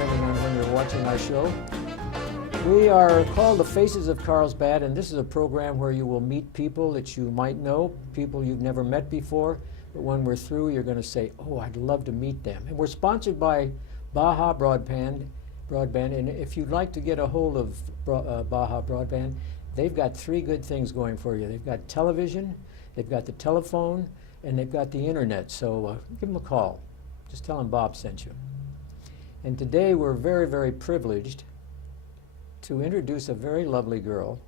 depending on when you're watching our show. We are called The Faces of Carlsbad, and this is a program where you will meet people that you might know, people you've never met before, but when we're through, you're going to say, oh, I'd love to meet them. And we're sponsored by Baja Broadband, and if you'd like to get a hold of Baja Broadband, they've got three good things going for you. They've got television, they've got the telephone, and they've got the internet, so give them a call. Just tell them Bob sent you. And today we're very, very privileged to introduce a very lovely girl,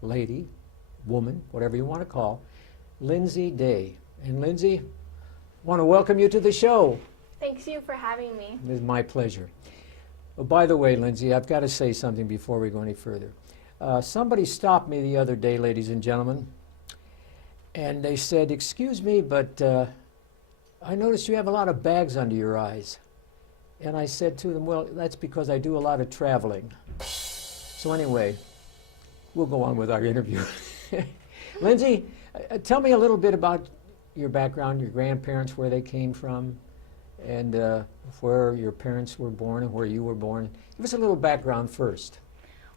lady, woman, whatever you want to call, Lindsey Day. And Lindsey, I want to welcome you to the show. Thanks you for having me. It is my pleasure. Oh, by the way, Lindsey, I've got to say something before we go any further. Somebody stopped me the other day, ladies and gentlemen, and they said, excuse me, but I noticed you have a lot of bags under your eyes. And I said to them, well, that's because I do a lot of traveling. So anyway, we'll go on with our interview. Lindsey, tell me a little bit about your background, your grandparents, where they came from, and where your parents were born and where you were born. Give us a little background first.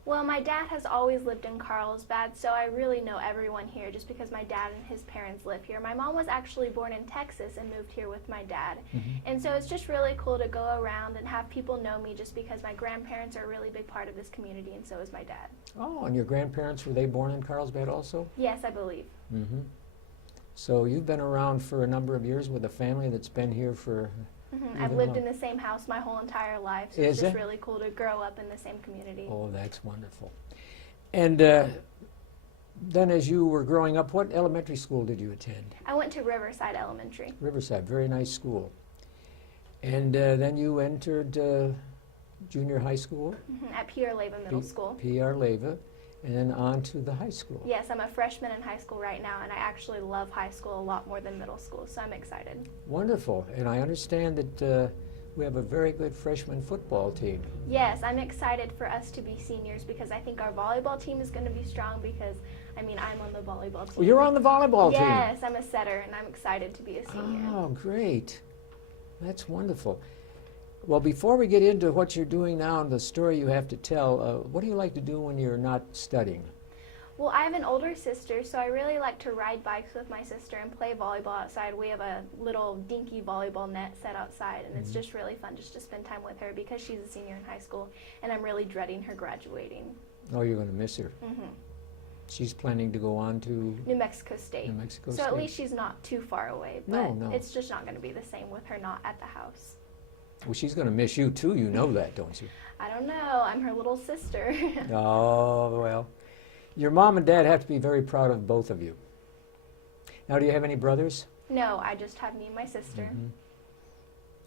Well, my dad has always lived in Carlsbad, so I really know everyone here just because my dad and his parents live here. My mom was actually born in Texas and moved here with my dad. And so it's just really cool to go around and have people know me just because my grandparents are a really big part of this community, and so is my dad. Oh, and your grandparents, were they born in Carlsbad also? Yes, I believe. So you've been around for a number of years with a family that's been here for... I've lived in the same house my whole entire life, so it's just really cool to grow up in the same community. Oh, that's wonderful. And then as you were growing up, what elementary school did you attend? I went to Riverside Elementary. Riverside, very nice school. And then you entered junior high school? At P.R. Leyva Middle School. P.R. Leyva, and then on to the high school. Yes, I'm a freshman in high school right now, and I actually love high school a lot more than middle school, so I'm excited. Wonderful. And I understand that we have a very good freshman football team. Yes, I'm excited for us to be seniors because I think our volleyball team is going to be strong because, I mean, I'm on the volleyball team. Well, you're on the volleyball team? Yes, I'm a setter, and I'm excited to be a senior. Oh, great. That's wonderful. Well, before we get into what you're doing now and the story you have to tell, what do you like to do when you're not studying? Well, I have an older sister, so I really like to ride bikes with my sister and play volleyball outside. We have a little dinky volleyball net set outside, and it's just really fun just to spend time with her because she's a senior in high school, and I'm really dreading her graduating. Oh, you're going to miss her. She's planning to go on to... New Mexico State. New Mexico So State. at least she's not too far away, but No. it's just not going to be the same with her not at the house. Well, she's going to miss you too, you know that, don't you? I don't know. I'm her little sister. Oh, well. Your mom and dad have to be very proud of both of you. Now, do you have any brothers? No, I just have me and my sister.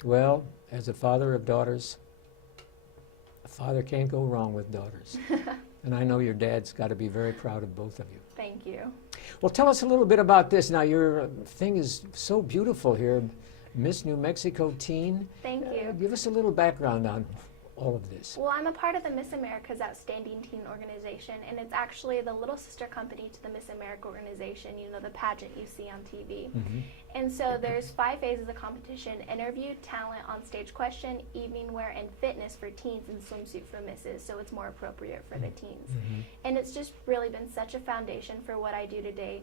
Well, as a father of daughters, a father can't go wrong with daughters. And I know your dad's got to be very proud of both of you. Thank you. Well, tell us a little bit about this. Now, your thing is so beautiful here. Miss New Mexico Teen. Thank you. Give us a little background on all of this. Well, I'm a part of the Miss America's Outstanding Teen organization, and it's actually the little sister company to the Miss America organization, you know, the pageant you see on TV. And so there's 5 phases of competition: interview, talent, on-stage question, evening wear, and fitness for teens, and swimsuit for misses, so it's more appropriate for the teens. And it's just really been such a foundation for what I do today.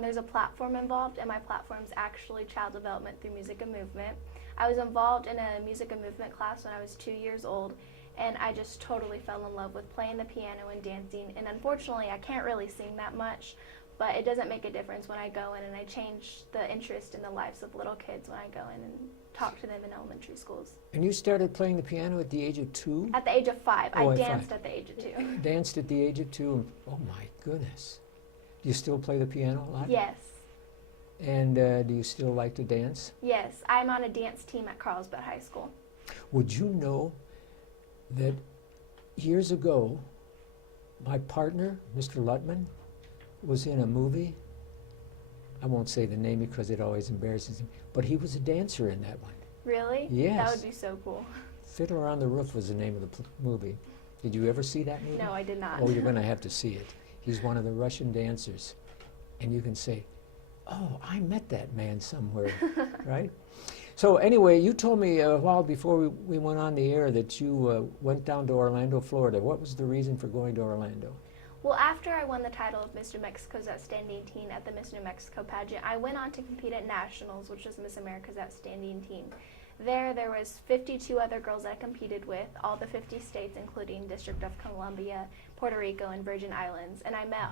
There's a platform involved, and my platform is actually child development through music and movement. I was involved in a music and movement class when I was 2 years old, and I just totally fell in love with playing the piano and dancing. And unfortunately, I can't really sing that much, but it doesn't make a difference when I go in and I change the interest in the lives of little kids when I go in and talk to them in elementary schools. And you started playing the piano at the age of 2? At the age of 5. Oh, I danced at the age of 2. Danced at the age of 2. Oh, my goodness. Do you still play the piano a lot? Yes. And do you still like to dance? Yes. I'm on a dance team at Carlsbad High School. Would you know that years ago, my partner, Mr. Lutman, was in a movie. I won't say the name because it always embarrasses him, but he was a dancer in that one. Really? Yes. That would be so cool. Fiddler on the Roof was the name of the movie. Did you ever see that movie? No, I did not. Oh, you're going to have to see it. He's one of the Russian dancers. And you can say, oh, I met that man somewhere, right? So anyway, you told me a while before we went on the air that you went down to Orlando, Florida. What was the reason for going to Orlando? Well, after I won the title of Miss New Mexico's Outstanding Teen at the Miss New Mexico pageant, I went on to compete at Nationals, which was Miss America's Outstanding Teen. There was 52 other girls that I competed with, all the 50 states, including District of Columbia, Puerto Rico, and Virgin Islands. And I met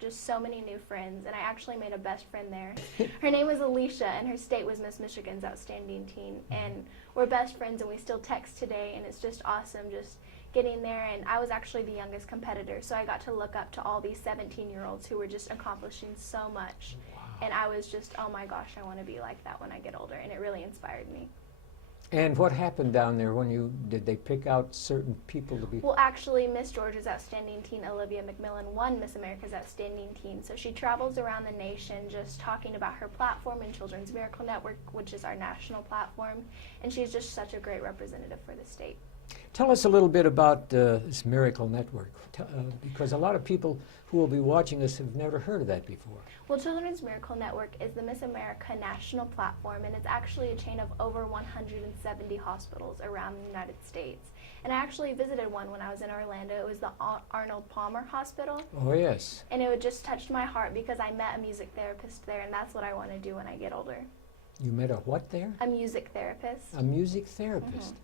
just so many new friends, and I actually made a best friend there. Her name was Alicia, and her state was Miss Michigan's Outstanding Teen. And we're best friends, and we still text today, and it's just awesome just getting there. And I was actually the youngest competitor, so I got to look up to all these 17-year-olds who were just accomplishing so much. Wow. And I was just, oh my gosh, I want to be like that when I get older, and it really inspired me. And what happened down there when did they pick out certain people to be? Well, actually, Miss Georgia's Outstanding Teen, Olivia McMillan, won Miss America's Outstanding Teen. So she travels around the nation just talking about her platform in Children's Miracle Network, which is our national platform. And she's just such a great representative for the state. Tell us a little bit about this Miracle Network, because a lot of people who will be watching us have never heard of that before. Well, Children's Miracle Network is the Miss America national platform, and it's actually a chain of over 170 hospitals around the United States. And I actually visited one when I was in Orlando. It was the Arnold Palmer Hospital. Oh, yes. And it just touched my heart because I met a music therapist there, and that's what I want to do when I get older. You met a what there? A music therapist. A music therapist. Mm-hmm.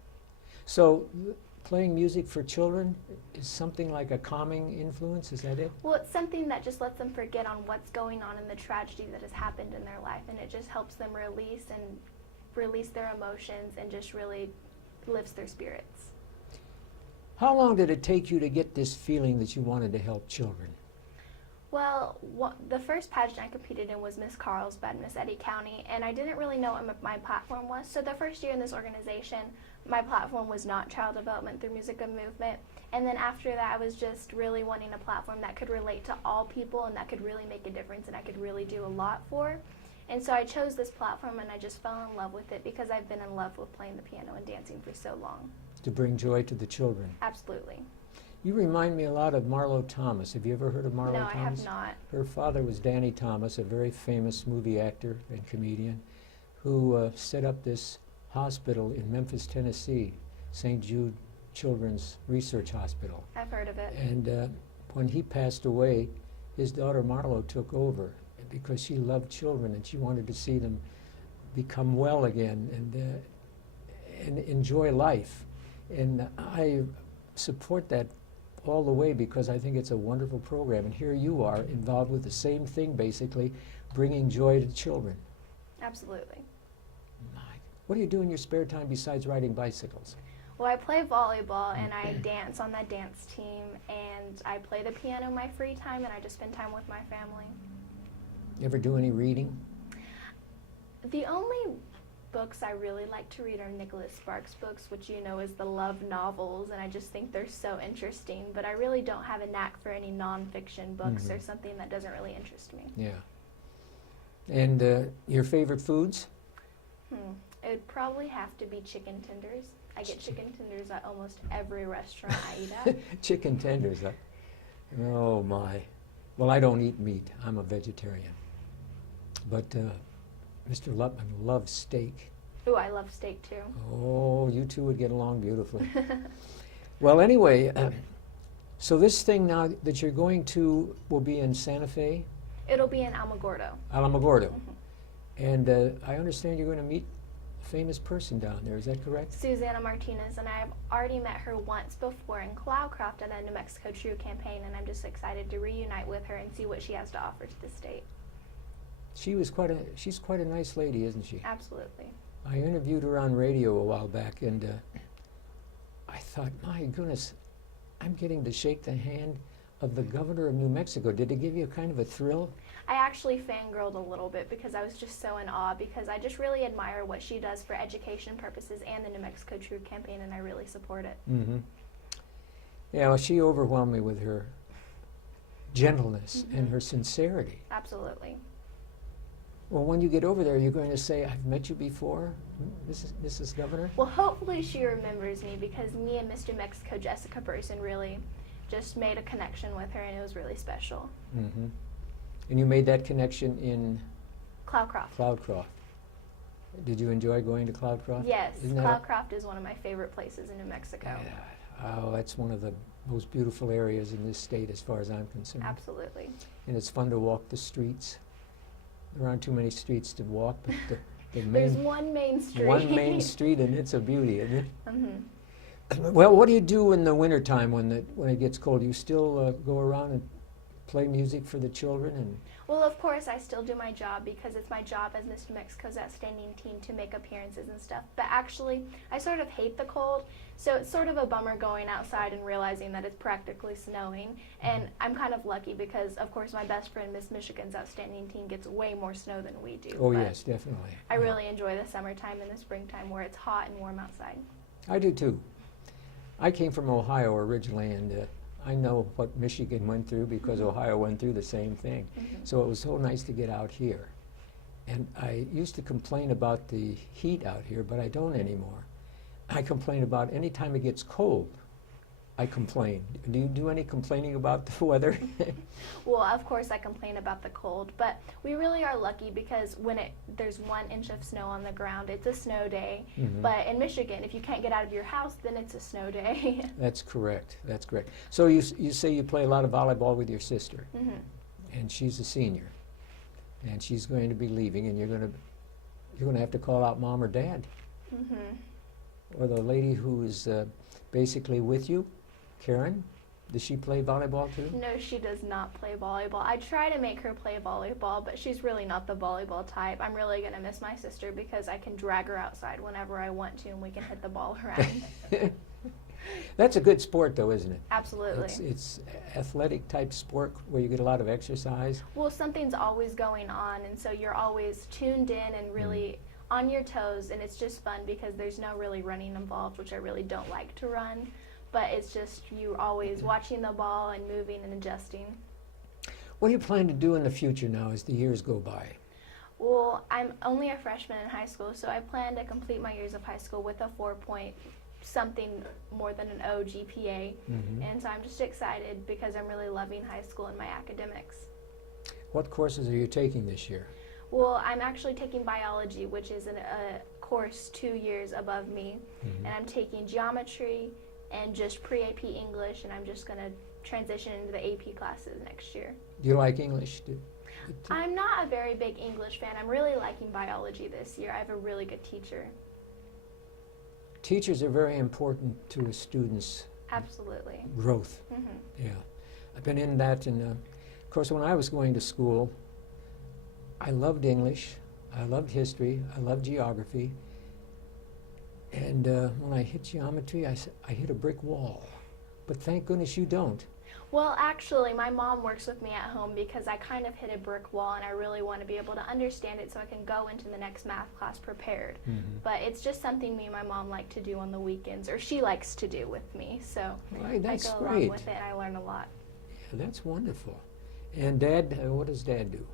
So playing music for children is something like a calming influence, is that it? Well, it's something that just lets them forget on what's going on and the tragedy that has happened in their life, and it just helps them release their emotions and just really lifts their spirits. How long did it take you to get this feeling that you wanted to help children? Well, the first pageant I competed in was Miss Carlsbad, Miss Eddy County, and I didn't really know what my platform was. So the first year in this organization, my platform was not child development through music and movement. And then after that, I was just really wanting a platform that could relate to all people and that could really make a difference and I could really do a lot for. And so I chose this platform and I just fell in love with it because I've been in love with playing the piano and dancing for so long. To bring joy to the children. Absolutely. You remind me a lot of Marlo Thomas. Have you ever heard of Marlo Thomas? No, I have not. Her father was Danny Thomas, a very famous movie actor and comedian, who set up this hospital in Memphis, Tennessee, St. Jude Children's Research Hospital. I've heard of it. And when he passed away, his daughter Marlo took over because she loved children and she wanted to see them become well again and enjoy life. And I support that all the way because I think it's a wonderful program. And here you are involved with the same thing, basically, bringing joy to children. Absolutely. What do you do in your spare time besides riding bicycles? Well, I play volleyball and I dance on that dance team, and I play the piano in my free time, and I just spend time with my family. You ever do any reading? The only books I really like to read are Nicholas Sparks books, which you know is the love novels, and I just think they're so interesting, but I really don't have a knack for any nonfiction books or something that doesn't really interest me. Yeah. And your favorite foods? It would probably have to be chicken tenders. I get chicken tenders at almost every restaurant I eat at. Chicken tenders, huh? Oh my. Well, I don't eat meat. I'm a vegetarian. But Mr. Lutman loves steak. Ooh, I love steak too. Oh, you two would get along beautifully. Well, anyway, so this thing now that you're going to will be in Santa Fe? It'll be in Alamogordo. Alamogordo. Mm-hmm. And I understand you're going to meet a famous person down there. Is that correct? Susanna Martinez, and I've already met her once before in Cloudcroft at a New Mexico True campaign, and I'm just excited to reunite with her and see what she has to offer to the state. She's quite a nice lady, isn't she? Absolutely. I interviewed her on radio a while back, and I thought, my goodness, I'm getting to shake the hand of the governor of New Mexico. Did it give you kind of a thrill? I actually fangirled a little bit because I was just so in awe, because I just really admire what she does for education purposes and the New Mexico True campaign, and I really support it. Mm-hmm. Yeah, well, she overwhelmed me with her gentleness and her sincerity. Absolutely. Well, when you get over there, you're going to say, I've met you before, Mrs. Governor? Well, hopefully she remembers me, because me and Mr. Mexico, Jessica Person, really just made a connection with her, and it was really special. Mm-hmm. And you made that connection in Cloudcroft. Cloudcroft. Did you enjoy going to Cloudcroft? Yes, Isn't that Cloudcroft is one of my favorite places in New Mexico. Yeah. Oh, that's one of the most beautiful areas in this state as far as I'm concerned. Absolutely. And it's fun to walk the streets. There aren't too many streets to walk, but the There's main, one main street. one main street, and it's a beauty, isn't it? Mhm. Well, what do you do in the wintertime when it gets cold? Do you still go around and play music for the children? And Well, of course, I still do my job because it's my job as Miss New Mexico's outstanding teen to make appearances and stuff. But actually, I sort of hate the cold, so it's sort of a bummer going outside and realizing that it's practically snowing. And I'm kind of lucky because, of course, my best friend, Miss Michigan's outstanding teen, gets way more snow than we do. oh But yes, definitely. I Yeah. really enjoy the summertime and the springtime where it's hot and warm outside. I do too. I came from Ohio originally, and I know what Michigan went through because Ohio went through the same thing. So it was so nice to get out here. And I used to complain about the heat out here, but I don't anymore. I complain about any time it gets cold. I complain. Do you do any complaining about the weather? Well, of course, I complain about the cold, but we really are lucky because when there's 1 inch of snow on the ground, it's a snow day. Mhm. But in Michigan, if you can't get out of your house, then it's a snow day. That's correct. That's correct. So you say you play a lot of volleyball with your sister, Mhm. and she's a senior, and she's going to be leaving, and you're going to have to call out mom or dad, Mhm. or the lady who is basically with you, Karen. Does she play volleyball too? No, she does not play volleyball. I try to make her play volleyball, but she's really not the volleyball type. I'm really going to miss my sister because I can drag her outside whenever I want to and we can hit the ball around. That's a good sport, though, isn't it? Absolutely. It's athletic type sport where you get a lot of exercise. Well, something's always going on, and so you're always tuned in and really on your toes, and it's just fun because there's no really running involved, which I really don't like to run. But it's just you always watching the ball and moving and adjusting. What do you plan to do in the future now as the years go by? Well, I'm only a freshman in high school, so I plan to complete my years of high school with a 4 something more than an O GPA. Mhm. And so I'm just excited because I'm really loving high school and my academics. What courses are you taking this year? Well, I'm actually taking biology, which is a course 2 years above me. Mhm. And I'm taking geometry and just pre-AP English, and I'm just going to transition into the AP classes next year. Do you like English? I'm not a very big English fan. I'm really liking biology this year. I have a really good teacher. Teachers are very important to a student's Absolutely. growth. Mhm. Yeah. I've been in that, and of course, when I was going to school, I loved English, I loved history, I loved geography, and when I hit geometry, I hit a brick wall. But thank goodness you don't. Well, actually, my mom works with me at home because I kind of hit a brick wall and I really want to be able to understand it so I can go into the next math class prepared. Mhm. But it's just something me and my mom like to do on the weekends, or she likes to do with me. So Right, that's I go along great. with it and I learn a lot. Yeah, that's wonderful. And Dad, what does Dad do?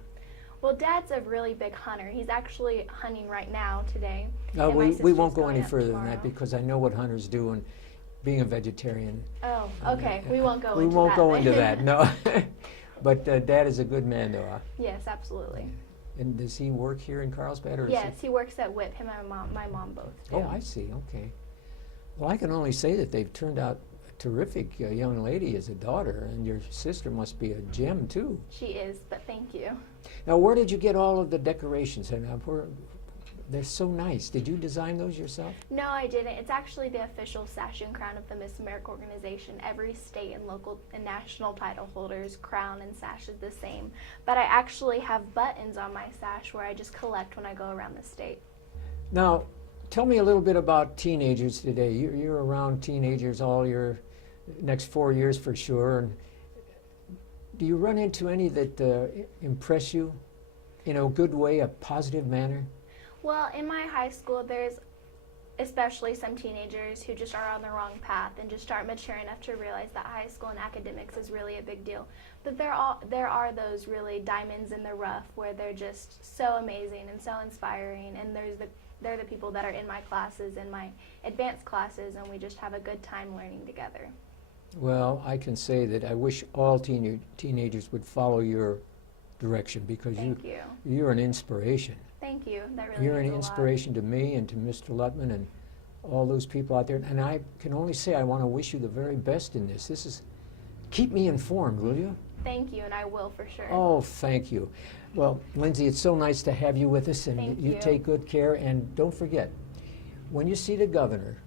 Well, Dad's a really big hunter. He's actually hunting right now today. No, and my we sister's won't go going any up further than tomorrow. that because I know what hunters do, and being a vegetarian. Oh, okay. We won't go We into won't that. go then. into that, no. But Dad is a good man, though. Yes, absolutely. And does he work here in Carlsbad? Or is Yes, he works at WIP. Him and my mom both do. Oh, I see. Okay. Well, I can only say that they've turned out a terrific young lady as a daughter, and your sister must be a gem, too. She is, but thank you. Now, where did you get all of the decorations? And they're so nice. Did you design those yourself? No, I didn't. It's actually the official sash and crown of the Miss America organization. Every state and local and national title holders' crown and sash is the same. But I actually have buttons on my sash where I just collect when I go around the state. Now, tell me a little bit about teenagers today. You're around teenagers all your next 4 years for sure. And do you run into any that impress you in a good way, a positive manner? Well, in my high school, there's especially some teenagers who just are on the wrong path and just aren't mature enough to realize that high school and academics is really a big deal. But there are those really diamonds in the rough where they're just so amazing and so inspiring, and they're the people that are in my classes, in my advanced classes, and we just have a good time learning together. Well, I can say that I wish all teenagers would follow your direction because Thank you. you're an inspiration. Thank you. That really You're an means a lot. inspiration to me and to Mr. Lutman and all those people out there. And I can only say I want to wish you the very best in this. Keep me informed, will you? Thank you, and I will for sure. Oh, thank you. Well, Lindsey, it's so nice to have you with us, and Thank you you. take good care. And don't forget, when you see the governor,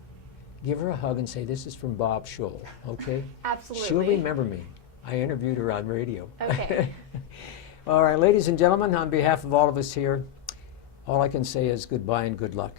give her a hug and say, "This is from Bob Scholl," okay? Absolutely. She'll remember me. I interviewed her on radio. Okay. All right, ladies and gentlemen, on behalf of all of us here, all I can say is goodbye and good luck.